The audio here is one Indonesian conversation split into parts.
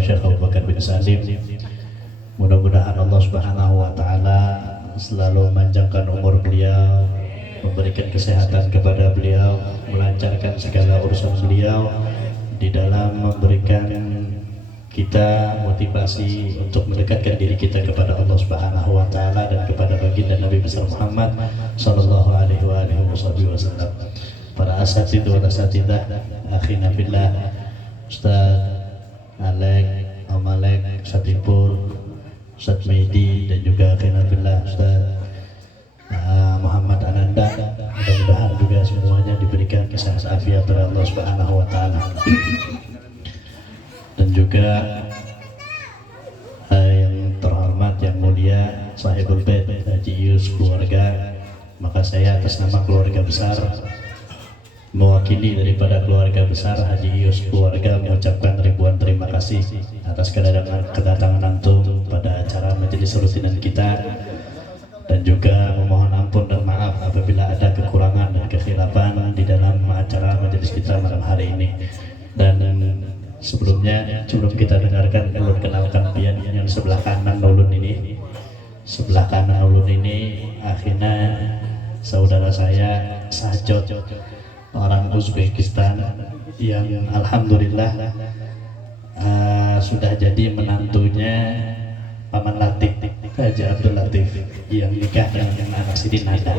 bin Syekh Abu Bakar bin Salim. Mudah-mudahan Allah Subhanahu wa taala selalu memanjangkan umur beliau, memberikan kesehatan kepada beliau, melancarkan segala urusan beliau di dalam memberikan kita motivasi untuk mendekatkan diri kita kepada Allah Subhanahu wa taala dan kepada baginda Nabi besar Muhammad sallallahu alaihi wasallam. Para asatidz wal asatidzah, akhina fillah, Ustaz Alek, Om Alek, Satipur, Ustaz Medi, dan juga akhina fillah Ustaz Muhammad Ananda. Mudah-mudahan juga semuanya diberikan kesehatan afiat oleh Allah Subhanahu wa taala. Dan juga yang terhormat, yang mulia Sahibul Bait Haji Yus keluarga, maka saya atas nama keluarga besar, mewakili daripada keluarga besar Haji Yus keluarga, mengucapkan ribuan terima kasih atas kedatangan antum pada acara majelis rutinan kita, dan juga memohon ampun dan maaf apabila ada kekurangan dan kekhilafan di dalam acara majelis kita malam hari ini. Dan sebelumnya, sebelum kita dengarkan, ulun kenalkan pian yang sebelah kanan ulun ini. Sebelah kanan ulun ini akhirnya saudara saya Sajot, orang Uzbekistan, yang alhamdulillah sudah jadi menantunya Paman Latif, Haji Abdul Latif, yang nikah dengan anak Siti Nada.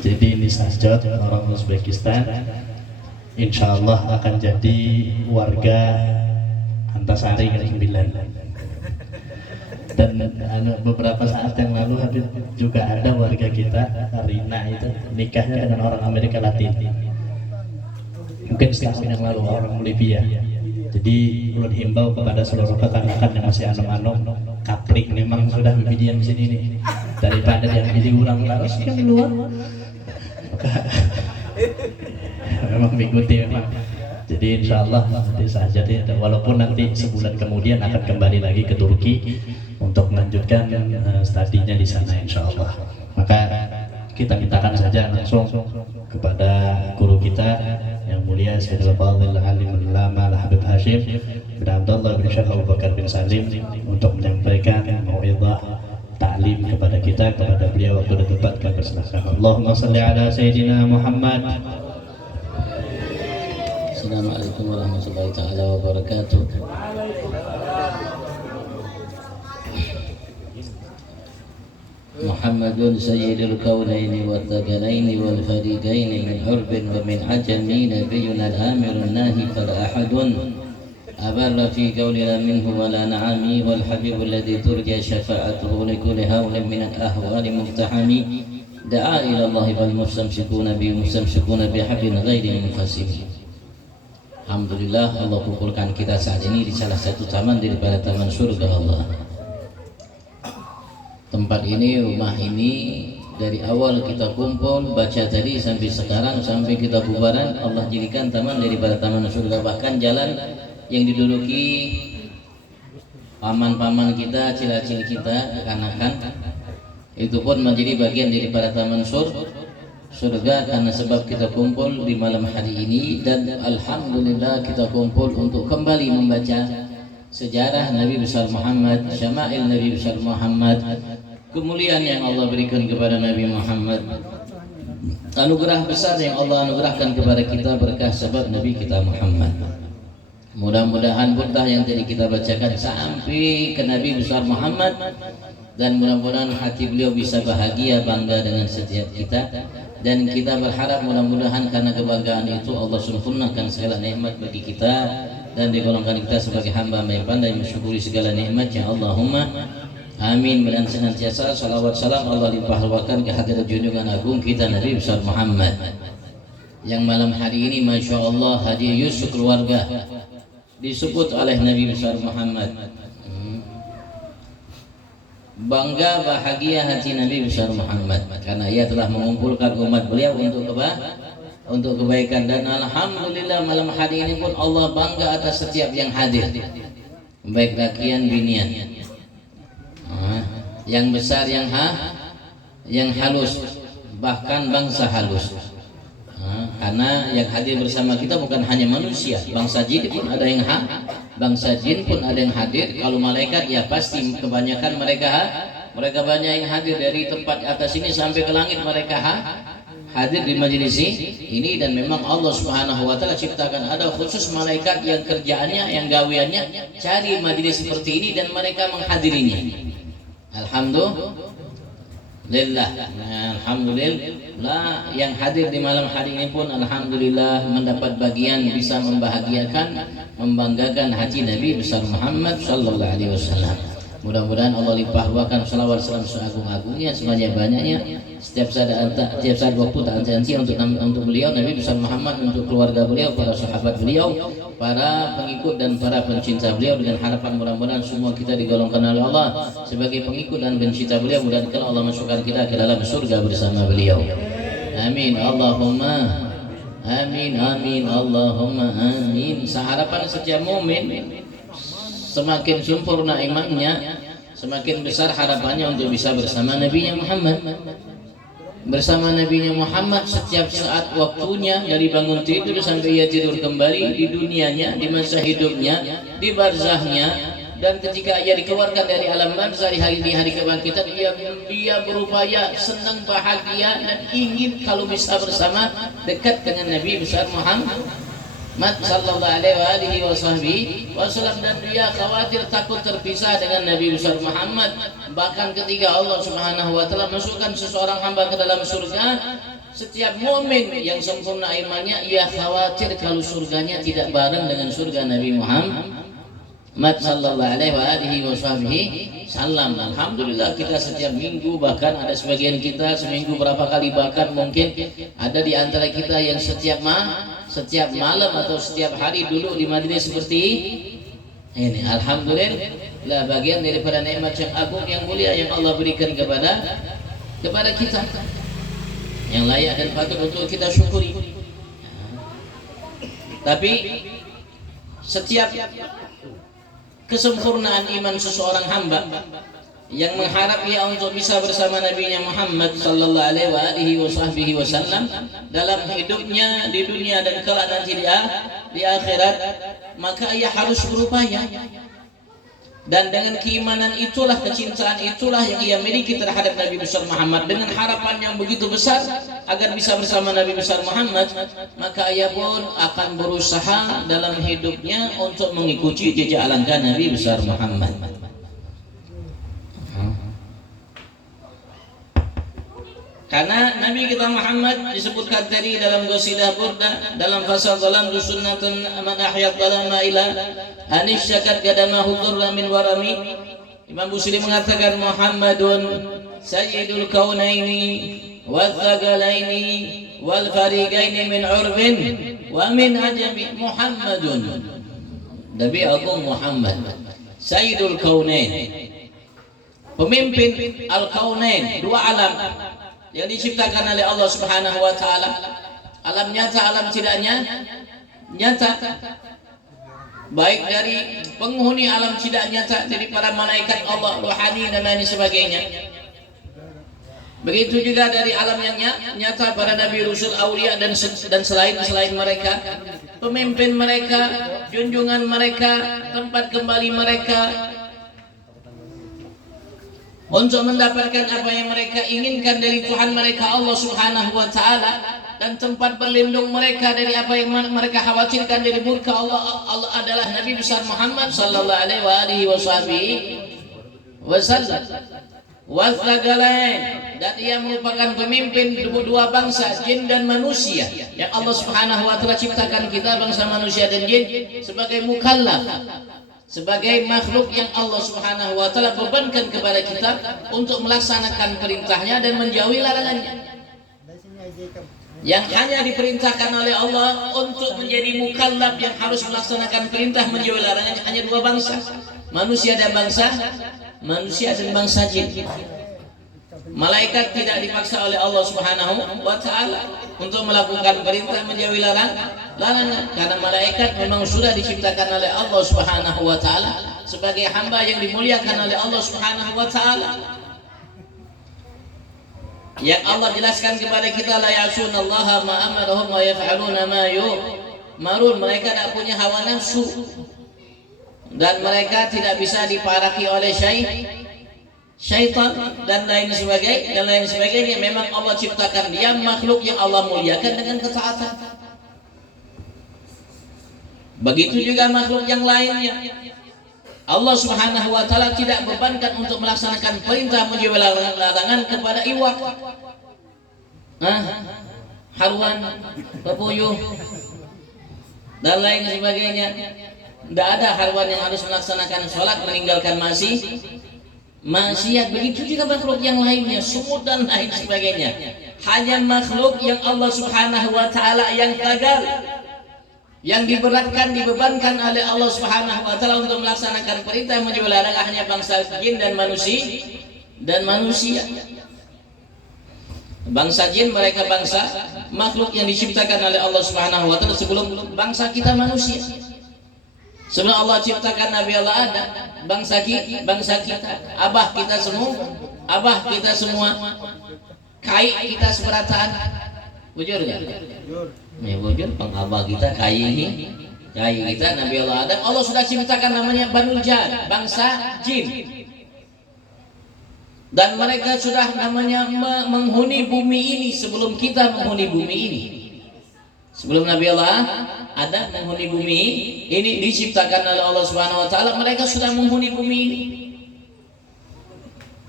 Jadi ini Sajot, orang Uzbekistan, insya Allah akan jadi warga Antasari ke-9. Dan beberapa saat yang lalu Habib juga ada warga kita, Rina, itu nikahnya dengan orang Amerika Latin. Mungkin setahun yang lalu, orang Bolivia. Jadi ulun himbau kepada seluruh rekan-rekan yang masih anom-anom, kaprik memang sudah bidian di sini nih, daripada yang pilih orang harus yang luar. Memang mengikuti memang. Jadi insya Allah nanti saja, walaupun nanti sebulan kemudian akan kembali lagi ke Turki untuk melanjutkan studinya di sana insya Allah. Maka kita mintakan saja langsung kepada guru kita yang mulia Sayyidul Fadhil Alimul Ulama Habib Hashim bin Abdullah bin Syekh Abu Bakar bin Salim untuk menyampaikan mau'izah ta'lim kepada kita, kepada beliau waktu dan tempat kami persilahkan. Allahumma salli ala Sayyidina Muhammad. Assalamualaikum warahmatullahi taala wabarakatuh. Muhammadun sayyidul kaunaini wat thaqalaini wal fariqaini min urbin wa min ajami, nabiyyuna al-amirun nahi fala ahadun abarra fi qawlina minhu wa la na'ami, wal habibul ladzi turja syafa'atuhu li kulli hawlin min al-ahwali muftahami, da'a ila Allah wal mustamsikuna bi hablin ghairi munfasim. Alhamdulillah, Allah kumpulkan kita saat ini di salah satu taman daripada taman surga Allah. Tempat ini, rumah ini, dari awal kita kumpul baca tadi sampai sekarang, sampai kita bubaran, Allah jadikan taman daripada taman surga. Bahkan jalan yang diduduki paman-paman kita, cilacil kita, kekanakan, itu pun menjadi bagian daripada taman surga, karena sebab kita kumpul di malam hari ini. Dan alhamdulillah kita kumpul untuk kembali membaca sejarah Nabi besar Muhammad, syama'il Nabi besar Muhammad, kemuliaan yang Allah berikan kepada Nabi Muhammad, anugerah besar yang Allah anugerahkan kepada kita berkah sebab Nabi kita Muhammad. Mudah-mudahan berkah yang tadi kita bacakan sampai ke Nabi besar Muhammad, dan mudah-mudahan hati beliau bisa bahagia, bangga dengan setiap kita. Dan kita berharap mudah-mudahan karena kebanggaan itu Allah sempurnakan segala nikmat bagi kita, dan digolongkan kita sebagai hamba yang pandai mensyukuri segala nikmatnya. Allahumma amin. Dan senantiasa salawat salam Allah limpahkan ke hadirat junjungan agung kita Nabi besar Muhammad, yang malam hari ini Masya Allah Haji Yusuf keluarga disebut oleh Nabi besar Muhammad. Bangga bahagia hati Nabi besar Muhammad karena ia telah mengumpulkan umat beliau untuk kebaikan. Dan alhamdulillah malam hari ini pun Allah bangga atas setiap yang hadir, baik lakian binian, yang besar yang halus, bahkan bangsa halus. Karena yang hadir bersama kita bukan hanya manusia, bangsa jin pun ada yang bangsa jin pun ada yang hadir. Kalau malaikat ya pasti kebanyakan mereka banyak yang hadir dari tempat atas ini sampai ke langit, mereka hadir di majelis ini. Dan memang Allah Subhanahu wa taala ciptakan ada khusus malaikat yang kerjaannya, yang gaweannya cari majelis seperti ini dan mereka menghadirinya. Alhamdulillah, yang hadir di malam hari ini pun alhamdulillah mendapat bagian bisa membahagiakan, membanggakan hati Nabi besar Muhammad sallallahu alaihi wasallam. Mudah-mudahan Allah limpah ruahkan salawat salam seagung-agungnya, sebanyak-banyaknya, setiap saat waktu tak henti untuk beliau Nabi besar Muhammad, untuk keluarga beliau, para sahabat beliau, para pengikut dan para pencinta beliau, dengan harapan mudah-mudahan semua kita digolongkan oleh Allah sebagai pengikut dan pencinta beliau. Mudah-mudahan Allah masukkan kita ke dalam surga bersama beliau. Amin Allahumma amin, amin Allahumma amin. Seharapan setiap mukmin semakin sempurna imannya, semakin besar harapannya untuk bisa bersama Nabi Muhammad. Bersama Nabi Muhammad setiap saat waktunya, dari bangun tidur sampai ia tidur kembali, di dunianya, di masa hidupnya, di barzahnya, dan ketika ia dikeluarkan dari alam barzah di hari kebangkitan, dia berupaya senang, bahagia, dan ingin kalau bisa bersama dekat dengan Nabi besar Muhammad sallallahu alaihi wasallam, dan dia khawatir takut terpisah dengan Nabi besar Muhammad. Bahkan ketika Allah Subhanahu wa taala masukkan seseorang hamba ke dalam surga, setiap mukmin yang sempurna imannya ia khawatir kalau surganya tidak bareng dengan surga Nabi Muhammad sallallahu alaihi wasallam. Alhamdulillah kita setiap minggu, bahkan ada sebagian kita seminggu berapa kali, bahkan mungkin ada di antara kita yang setiap malam atau setiap hari duduk di majelis seperti ini. Alhamdulillah, bagian daripada nikmat yang agung, yang mulia yang Allah berikan kepada kita, yang layak dan patut untuk kita syukuri. Tapi setiap kesempurnaan iman seseorang hamba yang mengharap ia untuk bisa bersama Nabi Muhammad sallallahu alaihi wasallam dalam hidupnya di dunia dan kelak nanti di akhirat, maka ia harus berupaya. Dan dengan keimanan itulah, kecintaan itulah yang ia miliki terhadap Nabi besar Muhammad, dengan harapan yang begitu besar agar bisa bersama Nabi besar Muhammad, maka ia pun akan berusaha dalam hidupnya untuk mengikuti jejak langkah Nabi besar Muhammad. Karena Nabi kita Muhammad disebutkan tadi dalam Qasidah Burda, dalam fasal dalam sunnatun man ahyat dalama ila anis syakat gadamahu durra min warami. Imam Busiri mengatakan Muhammadun sayyidul kaunaini wal thaqalaini wal fariqaini min urbin wa min ajami. Muhammadun, Nabi agung Muhammad sayyidul kaunain, pemimpin al-kaunain, dua alam yang diciptakan oleh Allah Subhanahu wa taala, alam nyata, alam tidak nyata, baik dari penghuni alam tidak nyata, dari para malaikat Allah, rohani dan lain sebagainya. Begitu juga dari alam yang nyata, para nabi, rasul, aulia dan selain mereka, pemimpin mereka, junjungan mereka, tempat kembali mereka untuk mendapatkan apa yang mereka inginkan dari Tuhan mereka Allah Subhanahu wa taala, dan tempat berlindung mereka dari apa yang mereka khawatirkan dari murka Allah adalah Nabi besar Muhammad sallallahu alaihi wasallam. Wasagalain, dan ia merupakan pemimpin dua bangsa, jin dan manusia, yang Allah Subhanahu wa taala ciptakan kita bangsa manusia dan jin sebagai mukallaf, sebagai makhluk yang Allah Subhanahu wa taala bebankan kepada kita untuk melaksanakan perintahnya dan menjauhi larangannya. Yang hanya diperintahkan oleh Allah untuk menjadi mukallaf yang harus melaksanakan perintah menjauhi larangannya hanya dua bangsa, manusia dan bangsa jin. Malaikat tidak dipaksa oleh Allah Subhanahu wa taala untuk melakukan perintah menjauhi larangan, karena malaikat memang sudah diciptakan oleh Allah Subhanahu wa taala sebagai hamba yang dimuliakan oleh Allah Subhanahu wa taala. Yang Allah jelaskan kepada kita, la ya'sunallaha ma amarahum wa yaf'aluna ma yu'marun. Mereka tidak punya hawa nafsu, dan mereka tidak bisa diparaki oleh syaitan dan lain sebagainya. Memang Allah ciptakan dia makhluk yang Allah muliakan dengan ketaatan. Begitu juga makhluk yang lainnya. Allah Subhanahu wa taala tidak bebankan untuk melaksanakan perintah menjauhi larangan kepada iwak, haluan, pepuyuh dan lain sebagainya. Tidak ada haluan yang harus melaksanakan sholat meninggalkan maksiat. Begitu juga makhluk yang lainnya, sumut dan lain sebagainya. Hanya makhluk yang Allah Subhanahu wa taala yang gagal, yang dibebankan oleh Allah Subhanahu wa taala untuk melaksanakan perintah menjauhi larangan hanya bangsa jin dan manusia. Bangsa jin mereka bangsa makhluk yang diciptakan oleh Allah Subhanahu wa taala sebelum bangsa kita manusia. Sebelum Allah ciptakan Nabi Allah Adam, bangsa kita, abah kita semua, kai kita seberataan. Bujur enggak? Ya bujur, pengabah kita kai kita Nabi Allah Adam. Allah sudah ciptakan namanya Banul Jan, bangsa jin. Dan mereka sudah namanya menghuni bumi ini sebelum kita menghuni bumi ini. Sebelum Nabi Allah Adam menghuni bumi ini diciptakan oleh Allah Subhanahu wa taala, mereka sudah menghuni bumi ini.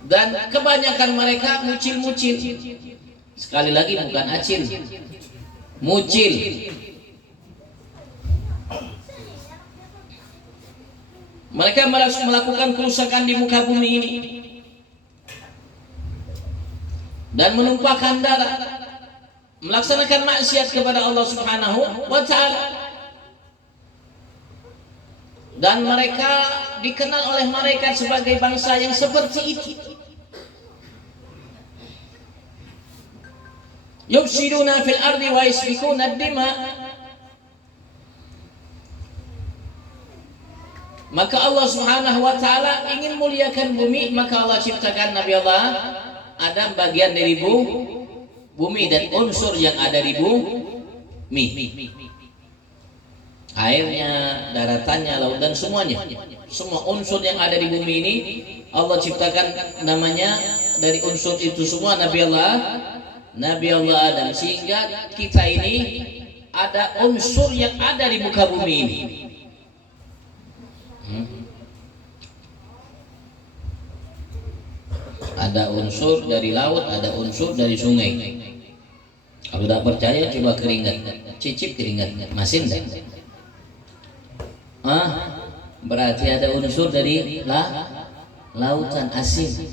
Dan kebanyakan mereka mucil-mucil. Sekali lagi bukan acil. Mucil. Mereka melakukan kerusakan di muka bumi ini dan menumpahkan darah, melaksanakan maksiat kepada Allah Subhanahu wa taala. Dan mereka dikenal oleh mereka sebagai bangsa yang seperti itu. Yufsiduna fil ardi wa yasfikuna ad-dima. Maka Allah Subhanahu wa taala ingin muliakan bumi, maka Allah ciptakan Nabi Allah Adam bagian dari bumi dan unsur yang ada di bumi. Airnya, daratannya, laut dan semuanya. Semua unsur yang ada di bumi ini Allah ciptakan namanya dari unsur itu semua Nabi Allah Adam, sehingga kita ini ada unsur yang ada di muka bumi ini. Ada unsur dari laut, ada unsur dari sungai. Kalau tidak percaya coba keringat, cicip keringat, masin enggak? Berarti ada unsur dari lautan asin.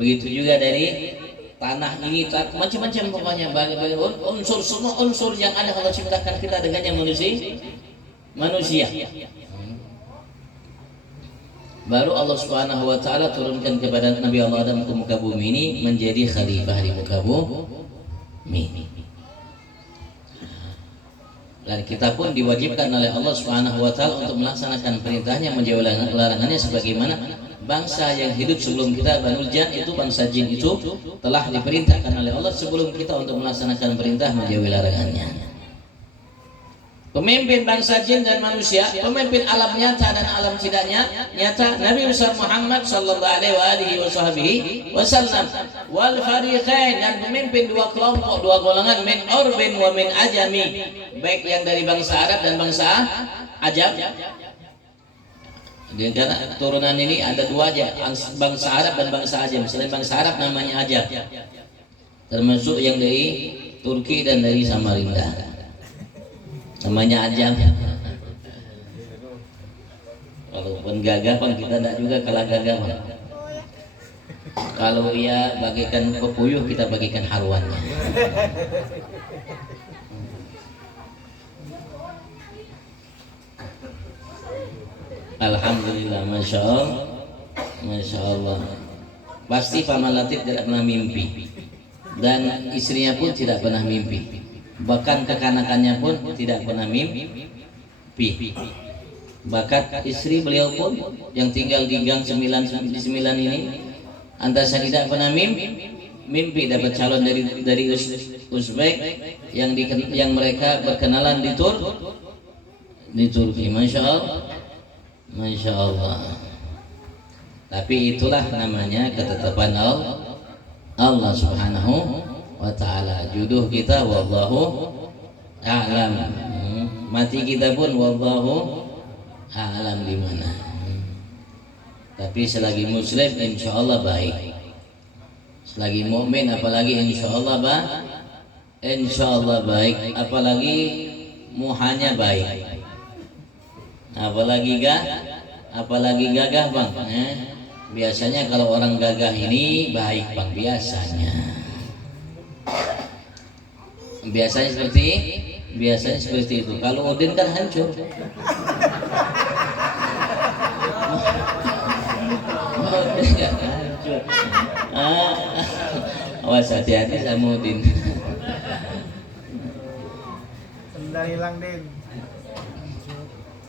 Begitu juga dari tanah ini, macam-macam pokoknya bagi unsur, semua unsur yang ada Allah ciptakan kita dengan yang manusia. Baru Allah Subhanahu wa taala turunkan kepada Nabi Allah Adam ke muka bumi ini menjadi khalifah di muka bumi. Dan kita pun diwajibkan oleh Allah Subhanahu wa taala untuk melaksanakan perintahnya menjauhi larangannya, sebagaimana bangsa yang hidup sebelum kita, Banul Jan itu, bangsa jin itu telah diperintahkan oleh Allah sebelum kita untuk melaksanakan perintah menjauhi larangannya. Pemimpin bangsa jin dan manusia, pemimpin alam nyata dan alam tidak nyata, Nabi besar Muhammad sallallahu alaihi wasallam, wal fariqain, dan pemimpin dua kelompok, dua golongan, min urbin wa min ajami, baik yang dari bangsa Arab dan bangsa Ajam. Di antara turunan ini ada dua aja, bangsa Arab dan bangsa Ajam. Selain bangsa Arab namanya Ajam, termasuk yang dari Turki dan dari Samarinda, namanya Ajam. Walaupun gagah pun kita tidak juga kalah gagah. Kalau ia bagikan pepuyuh, kita bagikan haruannya. Alhamdulillah, Masya Allah. Pasti Paman Latif tidak pernah mimpi, dan istrinya pun tidak pernah mimpi, bahkan kekanakannya pun tidak pernah mimpi. Bahkan istri beliau pun yang tinggal di gang 9 ini, antara tidak pernah mimpi dapat calon dari Uzbek yang mereka berkenalan di Turki. Masya Masya Allah. Tapi itulah namanya ketetapan Allah Subhanahu wa ta'ala. Jodoh kita wallahu a'lam. Mati kita pun wallahu a'lam di mana. Tapi selagi muslim insya Allah baik. Selagi mukmin apalagi insya Allah baik. Apalagi muhanya baik. Apalagi gagah bang. Biasanya kalau orang gagah ini baik bang, biasanya seperti itu. Kalau Udin kan hancur. Awas hati-hati sama Udin. Sendal hilang Din.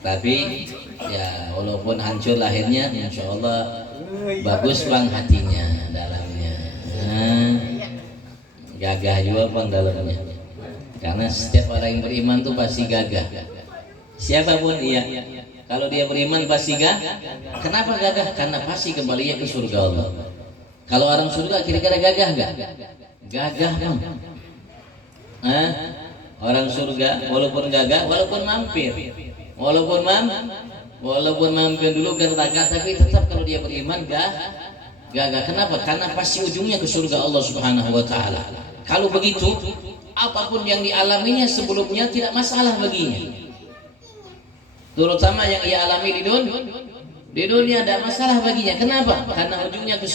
Tapi ya walaupun hancur lahirnya, insya Allah bagus bang hatinya, dalamnya. Gagah juga bang dalamnya. Karena setiap orang yang beriman tuh pasti gagah. Siapapun dia, kalau dia beriman pasti gagah. Kenapa gagah? Karena pasti kembalinya ke surga Allah. Kalau orang surga kira-kira gagah nggak? Gagah bang. Orang surga walaupun gagah, walaupun mampir dulu ke neraka, tapi tetap kalau dia beriman gagah. Kenapa? Karena pasti ujungnya ke surga Allah Subhanahu wa ta'ala. Kalau begitu, apapun yang dialaminya sebelumnya tidak masalah baginya. Terutama yang ia alami di dunia tidak masalah baginya. Kenapa? Karena ujungnya ke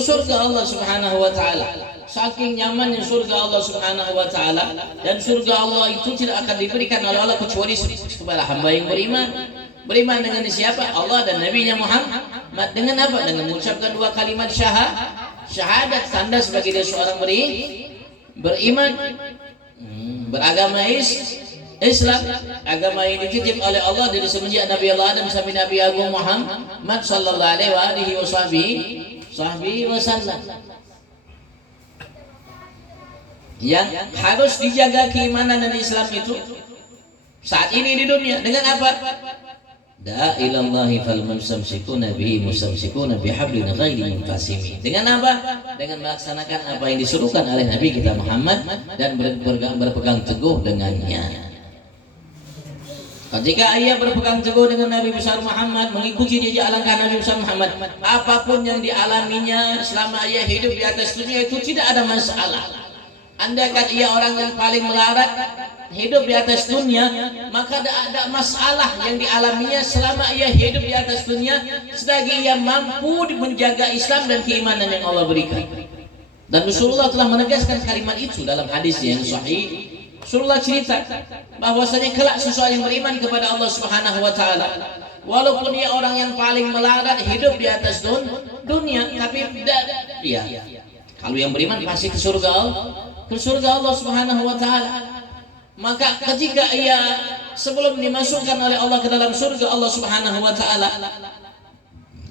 surga Allah Subhanahu wa ta'ala. Saking nyamannya surga Allah Subhanahu wa ta'ala, dan surga Allah itu tidak akan diberikan oleh Allah kecuali kepada hamba yang beriman dengan siapa? Allah dan Nabi-Nya Muhammad. Dengan apa? Dengan mengucapkan 2 kalimat syahadat, tanda sebagai dia seorang beriman, beragama Islam, agama yang dititip oleh Allah dari semenjak Nabi Allah Adam sampai Nabi Agung Muhammad sallallahu alaihi wasallam. Yang harus dijaga keimanan dan Islam itu saat ini di dunia dengan apa? Da ilallahi fal mustamsikuna bihi mustamsikuna bihablin ghairi munqasimi. Dengan apa? Dengan melaksanakan apa yang disuruhkan oleh Nabi kita Muhammad dan berpegang teguh dengannya. Ketika ia berpegang teguh dengan Nabi besar Muhammad, mengikuti jejak langkah Nabi besar Muhammad, apapun yang dialaminya selama ia hidup di atas dunia itu tidak ada masalah. Andaikan ia orang yang paling melarat hidup di atas dunia, maka tidak ada masalah yang dialaminya selama ia hidup di atas dunia, selagi ia mampu menjaga Islam dan keimanan yang Allah berikan. Dan Rasulullah telah menegaskan kalimat itu dalam hadis yang sahih. Rasulullah cerita bahwasanya kelak seseorang yang beriman kepada Allah Subhanahu wa ta'ala, walaupun ia orang yang paling melarat hidup di atas dunia, tapi kalau yang beriman pasti ke surga Allah Subhanahu wa ta'ala. Maka ketika ia sebelum dimasukkan oleh Allah ke dalam surga Allah Subhanahu wa ta'ala,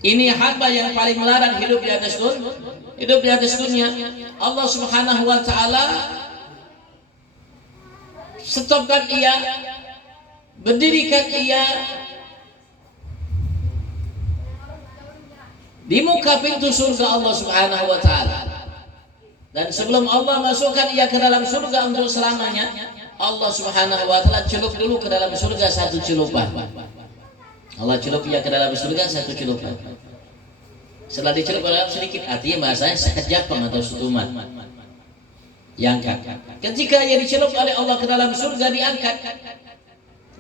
ini hamba yang paling melarat hidup di atas dunia, Allah Subhanahu wa ta'ala stopkan ia, berdirikan ia di muka pintu surga Allah Subhanahu wa ta'ala. Dan sebelum Allah masukkan ia ke dalam surga untuk selamanya, Allah Subhanahu wa ta'ala celup dulu ke dalam surga 1 celupan. Allah celup ia ke dalam surga 1 celupan. Setelah dicelup dalam sedikit, artinya bahasanya sekejap atau setumat, diangkat. Ketika ia dicelup oleh Allah ke dalam surga, diangkat,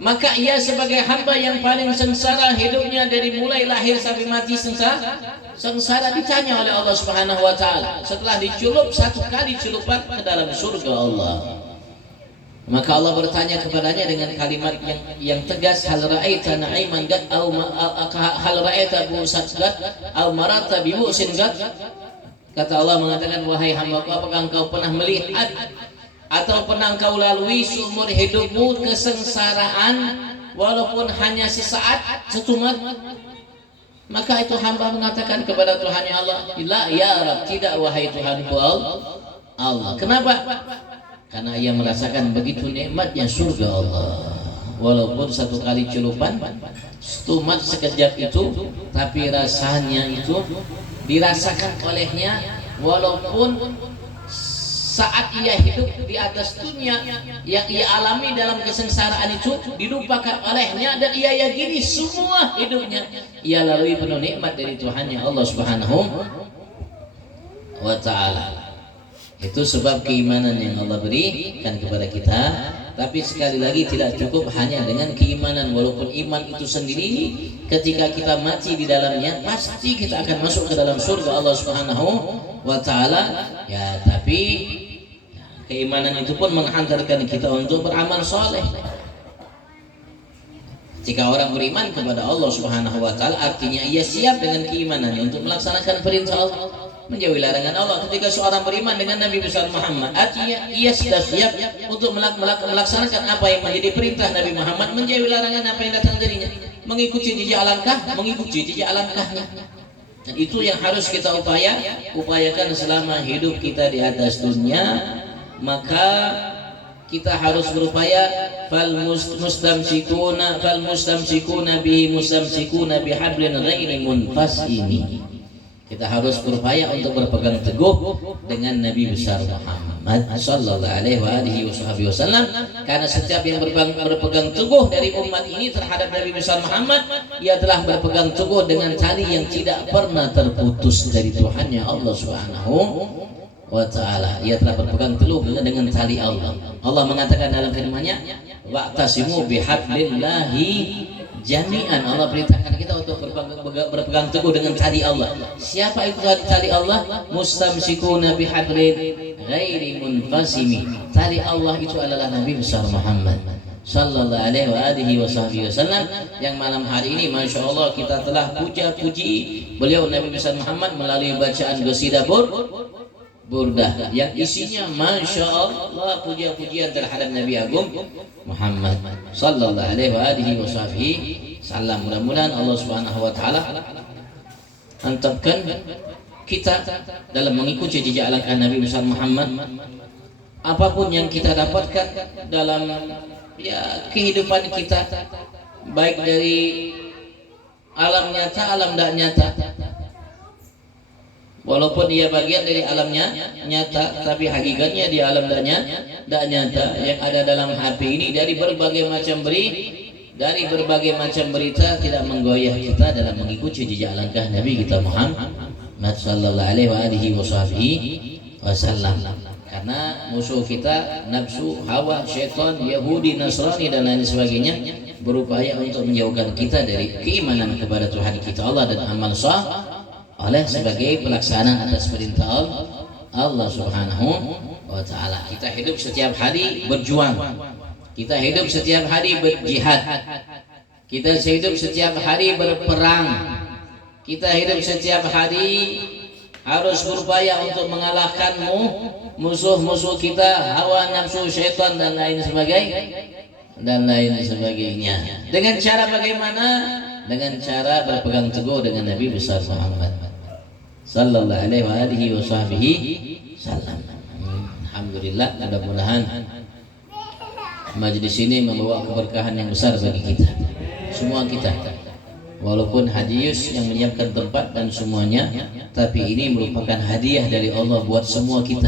maka ia sebagai hamba yang paling sengsara hidupnya dari mulai lahir sampai mati sengsara ditanya oleh Allah Subhanahu wa ta'ala setelah dicelup 1 kali celupan ke dalam surga Allah. Maka Allah bertanya kepadanya dengan kalimat yang tegas, hal ra'aita na'iman gad au hal ra'aita bu'sat gad au marata bi bu'sin gad. Kata Allah mengatakan, wahai hambaku, apakah engkau pernah melihat atau pernah engkau lalui seumur hidupmu kesengsaraan walaupun hanya sesaat, setumat? Maka itu hamba mengatakan kepada Tuhannya Allah, la ya Rabb, tidak wahai Tuhanku Allah. Kenapa? Karena ia merasakan begitu nikmatnya surga Allah. walaupun satu kali celupan stumat sekejap itu, tapi rasanya itu dirasakan olehnya walaupun saat ia hidup di atas dunia yang ia alami dalam kesengsaraan itu dilupakan olehnya, dan ia yakini semua hidupnya ia lalui penuh nikmat dari Tuhannya Allah Subhanahu wa ta'ala. Itu sebab keimanan yang Allah berikan kepada kita. Tapi sekali lagi tidak cukup hanya dengan keimanan, walaupun iman itu sendiri ketika kita mati di dalamnya pasti kita akan masuk ke dalam surga Allah Subhanahu wa ta'ala ya. Tapi keimanan itu pun menghantarkan kita untuk beramal soleh. Jika orang beriman kepada Allah Subhanahu wa ta'ala, artinya ia siap dengan keimanan untuk melaksanakan perintah Allah, menjauhi larangan Allah. Ketika seorang beriman dengan Nabi besar Muhammad, artinya ia sudah siap untuk melaksanakan apa yang menjadi perintah Nabi Muhammad, menjauhi larangan apa yang datang darinya, mengikuti jejak langkahnya. Dan itu yang harus kita upayakan selama hidup kita di atas dunia. Maka kita harus berupaya fal mustamsikuna bihi mustamsikuna bihablin ghairi munfasimi. Kita harus berupaya untuk berpegang teguh dengan Nabi besar Muhammad sallallahu alaihi wasallam, karena setiap yang berpegang teguh dari umat ini terhadap Nabi besar Muhammad, ia telah berpegang teguh dengan tali yang tidak pernah terputus dari Tuhannya Allah Subhanahu wa ta'ala. Ia telah berpegang teguh dengan tali Allah. Allah mengatakan dalam firman-Nya, wa'tasimu bihablillahi jami'an. Allah perintahkan kita untuk berpegang teguh dengan tali Allah. Siapa itu tali Allah? Mustamsikuna bihablin ghairi munfasimi. Tali Allah itu adalah Nabi besar Muhammad sallallahu alaihi wasallam, yang malam hari ini Masya Allah kita telah puji beliau Nabi besar Muhammad melalui bacaan qasidah Burdah yang isinya Masya Allah puja-pujian terhadap Nabi Agung Muhammad sallallahu alaihi wasallam. Mudah-mudahan Allah Subhanahu wa ta'ala mantapkan kita dalam mengikuti jejak langkah Nabi besar Muhammad. Apapun yang kita dapatkan dalam kehidupan kita, baik dari alam nyata, alam tak nyata, walaupun dia bagian dari alamnya nyata, tapi hakikatnya di alam tak nyata yang ada dalam hati ini dari berbagai macam berita tidak menggoyah kita dalam mengikuti jejak langkah Nabi kita Muhammad sallallahu alaihi wasallam. Karena musuh kita nafsu, hawa, syaitan, Yahudi, Nasrani dan lain sebagainya berupaya untuk menjauhkan kita dari keimanan kepada Tuhan kita Allah dan amal saleh sebagai pelaksanaan atas perintah Allah Subhanahu wa ta'ala. Kita hidup setiap hari berjuang, kita hidup setiap hari berjihad, kita hidup setiap hari berperang, kita hidup setiap hari harus berupaya untuk mengalahkan musuh-musuh kita, hawa nafsu, syaitan dan lain sebagainya. Dengan cara bagaimana? Dengan cara berpegang teguh dengan Nabi besar Muhammad sallallahu alaihi wasallam. Alhamdulillah, mudah-mudahan majelis ini membawa keberkahan yang besar bagi kita semua. Walaupun Haji Yus yang menyiapkan tempat dan semuanya, tapi ini merupakan hadiah dari Allah buat semua kita,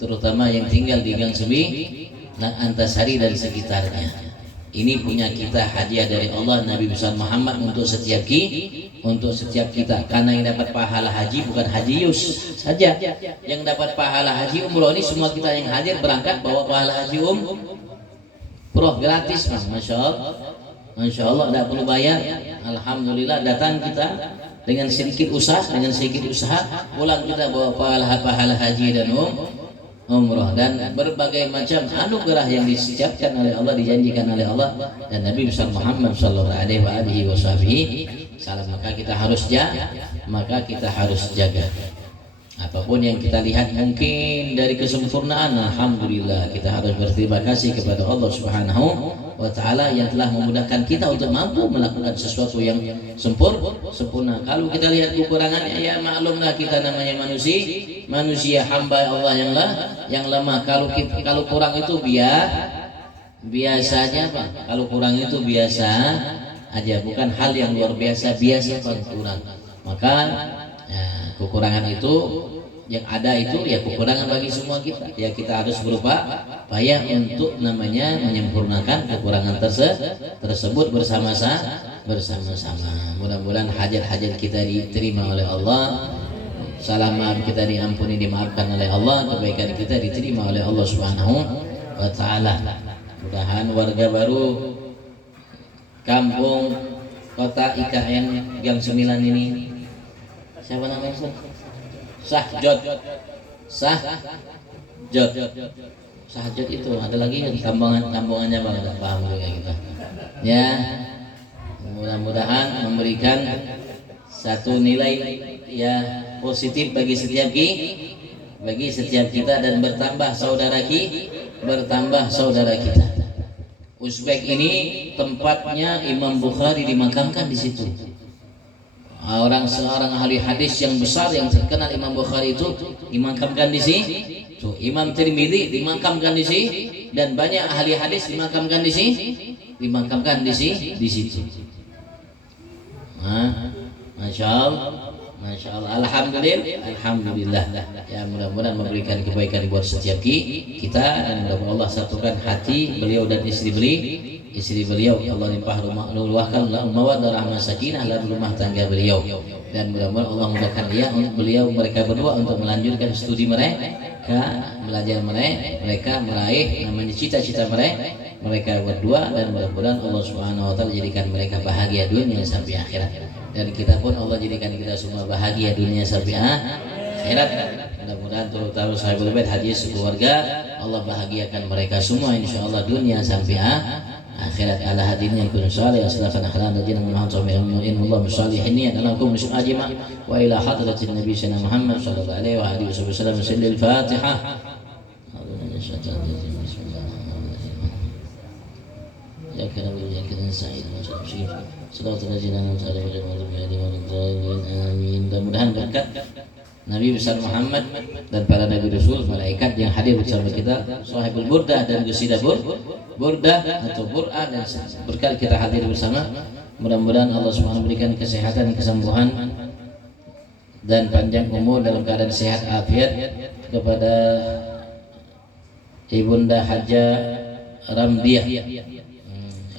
terutama yang tinggal di Gang Sebi, Antasari dan sekitarnya. Ini punya kita hadiah dari Allah Nabi besar Muhammad untuk setiap kita, karena yang dapat pahala haji bukan Haji Yus saja, yang dapat pahala haji umroh ini semua kita yang hadir berangkat bawa pahala haji umroh gratis, Masya Allah, tidak perlu bayar. Alhamdulillah, datang kita dengan sedikit usaha, pulang kita bawa pahala haji dan umrah, dan berbagai macam anugerah yang disiapkan oleh Allah, dijanjikan oleh Allah dan Nabi besar Muhammad sallallahu alaihi wasallam. Maka kita harus jaga. Apapun yang kita lihat mungkin dari kesempurnaan, alhamdulillah kita harus berterima kasih kepada Allah Subhanahu wa ta'ala yang telah memudahkan kita untuk mampu melakukan sesuatu yang sempurna. Kalau kita lihat kekurangannya, ya maklumlah kita namanya manusia hamba Allah yang lemah. Kalau kurang itu biar biasanya Pak, kalau kurang itu biasa aja, bukan hal yang luar biasa, biasa Pak kurang. Maka ya, kekurangan itu yang ada itu ya kekurangan bagi semua kita. Ya kita harus berupaya untuk namanya menyempurnakan kekurangan tersebut bersama-sama. Mudah-mudahan hajat-hajat kita diterima oleh Allah. Salah maaf kita diampuni, dimaafkan oleh Allah, kebaikan kita diterima oleh Allah Subhanahu wa taala. Mudahan warga baru kampung kota IKN Gang 9 ini, siapa namanya Ustaz? Sahjot itu ada lagi yang tambangannya Bang, enggak paham juga kita. Ya, mudah-mudahan memberikan satu nilai ya positif bagi setiap kita dan bertambah saudara kita. Uzbek ini tempatnya Imam Bukhari dimakamkan di situ. Seorang ahli hadis yang besar yang terkenal Imam Bukhari itu dimakamkan di sini. Imam Tirmidzi dimakamkan di sini dan banyak ahli hadis dimakamkan di situ. Masya Allah, alhamdulillah. Ya mudah-mudahan memberikan kebaikan buat setiap kita dan mudah-mudahan Allah satukan hati beliau dan istri beliau. Allah luahkan mawaddah rahmah sakinah dalam rumah tangga beliau dan mudah-mudahan Allah mudahkan mereka berdua untuk melanjutkan studi mereka, belajar mereka meraih namanya cita-cita mereka berdua dan mudah-mudahan Allah Subhanahu wa taala jadikan mereka bahagia dunia sampai akhirat. Dan kita pun Allah jadikan kita semua bahagia dunia sampai akhirat. Mudah-mudahan terutama sahabat bait hadis keluarga Allah bahagiakan mereka semua insyaallah dunia sampai akhirat. Ala hadirin kun salih aslafan akhlaq dajina Muhammad Allah musalihin ya dalam kum ajma wa ila hadratin nabi sallallahu Muhammad sallallahu alaihi wa alihi wasallam sallil Fatihah. Ya kana ya kana sa'id Salawat Rasulullah amin. Mudah-mudahan berkat Nabi besar Muhammad dan para Nabi Rasul, malaikat yang hadir bersama kita, Sahibul Burdah dan Qasidah Burdah atau Bur'ah dan berkat kita hadir bersama. Mudah-mudahan Allah SWT berikan kesehatan, kesembuhan dan panjang umur dalam keadaan sehat afiat kepada Ibunda Haja Ramdiah,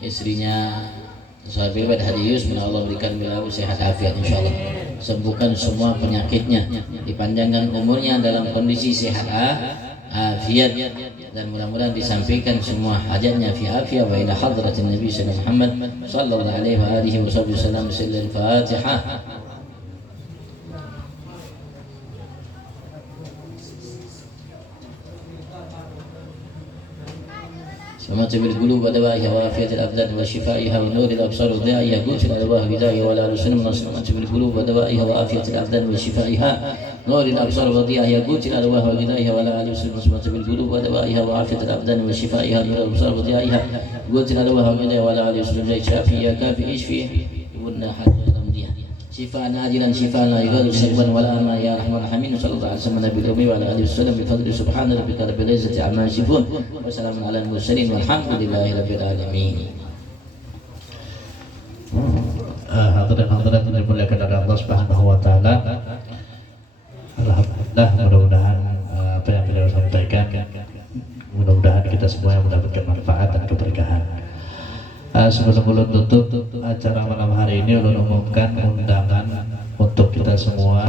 istrinya Sahabat Hadiyus, Allah berikan beliau sehat afiat insyaallah, sembuhkan semua penyakitnya, dipanjangkan umurnya dalam kondisi sehat afiat dan mudah-mudahan disampaikan semua hajatnya fi afiat wa ila hadratin Nabi sallallahu alaihi wa alihi wasallam. Al-Fatihah. ومتع بالقلوب ودوائها وعافية الأبدان وشفائها ونور الأبصار وضيائها قوت الألواح بدائها ولا رسول من ومتع بالقلوب ودوائها وعافية الأبدان وشفائها نور الأبصار وضيائها قوت الألواح وغذائها ولا رسول من ومتع بالقلوب ودوائها وعافية الأبدان وشفائها نور الأبصار وضيائها قوت الألواح وغذائها ولا رسول من شافي يا كافي اشفي قلنا حاجة شفاء عاجلا شفاء لا يغادر سقما ولا أما يا رحمن الرحيم. صلى الله عليه وسلم النبي الأمي وعلى آله وسلم بفضل سبحان ربك رب العزة عما يصفون وسلام على المرسلين والحمد لله رب العالمين. Hadirin yang dimuliakan oleh Allah Subhanahu wa taala. Alhamdulillah, mudah-mudahan apa yang beliau sampaikan mudah-mudahan kita semua yang mendapatkan manfaat dan keberkahan. Sebelum tutup acara malam hari ini, ulun umumkan undangan untuk kita semua.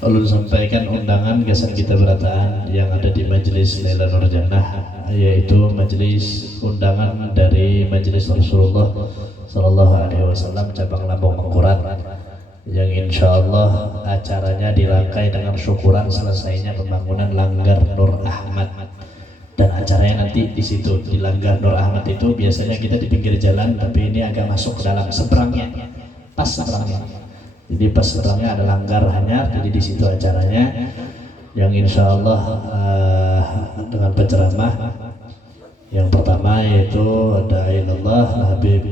Ulun sampaikan undangan kesan kita berataan yang ada di Majelis Laila Nurjannah, yaitu majelis undangan dari Majelis Rasulullah Sallallahu Alaihi Wasallam cabang Lampung Mangkurat, yang insya Allah acaranya dirangkai dengan syukuran selesainya pembangunan Langgar Nur Ahmad. Dan acaranya nanti di situ di Langgar Nur Ahmad itu biasanya kita di pinggir jalan, tapi ini agak masuk ke dalam seberangnya, pas seberangnya. Jadi pas seberangnya ada langgar hanyar, jadi di situ acaranya, yang insya Allah dengan penceramah yang pertama yaitu ada Illallah Habib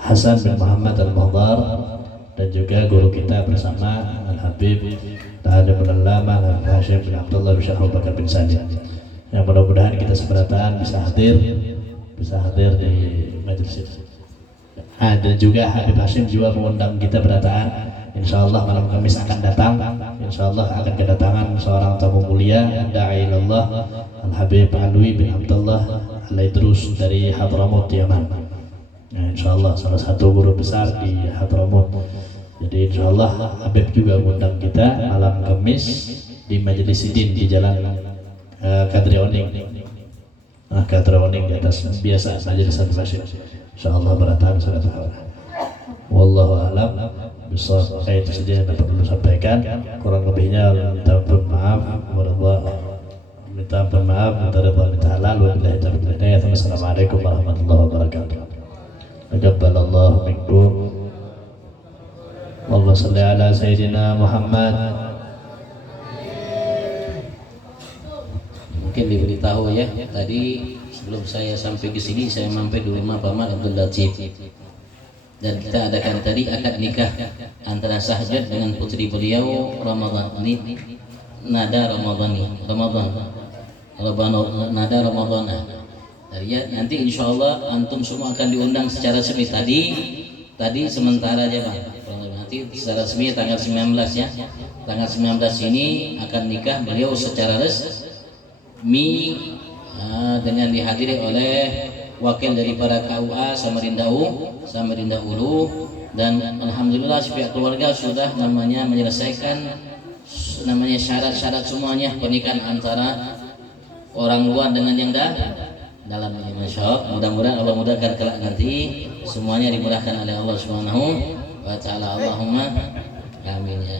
Hasan bin Muhammad Al-Muhdar dan juga guru kita bersama Al-Habib Ta'ala bin Allama Al-Habib Hashim bin Abdullah bin Syekh Abu Bakar bin Salim. Yang mudah-mudahan kita seberatan bisa hadir di majelis ini. Dan juga Habib Hashim juga mengundang kita berataan. Insya Allah malam Kamis akan datang. Insya Allah akan kedatangan seorang tamu mulia, Da'ilallah Al-Habib Alwi bin Abdullah Al-Idrus dari Hadramut Yaman. Nah, insya Allah salah satu guru besar di Hadramut. Jadi insya Allah Habib juga mengundang kita malam Kamis di Majelis Sidin di Jalan Kadri Oning. Kadri Oning di atas biasa Majelis Habib Hashim. Insya Allah berataan sudah tahu. Wallahu a'lam bishawab. Itu saja yang dapat saya sampaikan. Kurang lebihnya minta maaf, minta ridha, minta halal. Wabillahi taufiq wal hidayah. Wassalamualaikum warahmatullahi wabarakatuh. Taqabbalallahu minkum. Allahumma shalli ala sayyidina Muhammad. Mungkin diberitahu ya, tadi sebelum saya sampai ke sini saya mampir di rumah Paman Abdul Latif. Dan kita adakan tadi akad nikah antara Sahjat dengan putri beliau Ramadhani, Nada Ramadhani, Nada Ramadhana. Ya, nanti insya Allah antum semua akan diundang secara resmi. Tadi sementara aja Bang. Nanti secara resmi tanggal 19 ya. Tanggal 19 ini akan nikah beliau secara resmi dengan dihadiri oleh wakil dari para KUA Samarinda Ulu, dan alhamdulillah pihak keluarga sudah menyelesaikan syarat-syarat semuanya pernikahan antara orang luar dengan yang dalam ini. Masya Allah, mudah-mudahan Allah mudahkan kelak nanti semuanya dimudahkan oleh Allah Subhanahu wa ta'ala. Allahumma amin ya.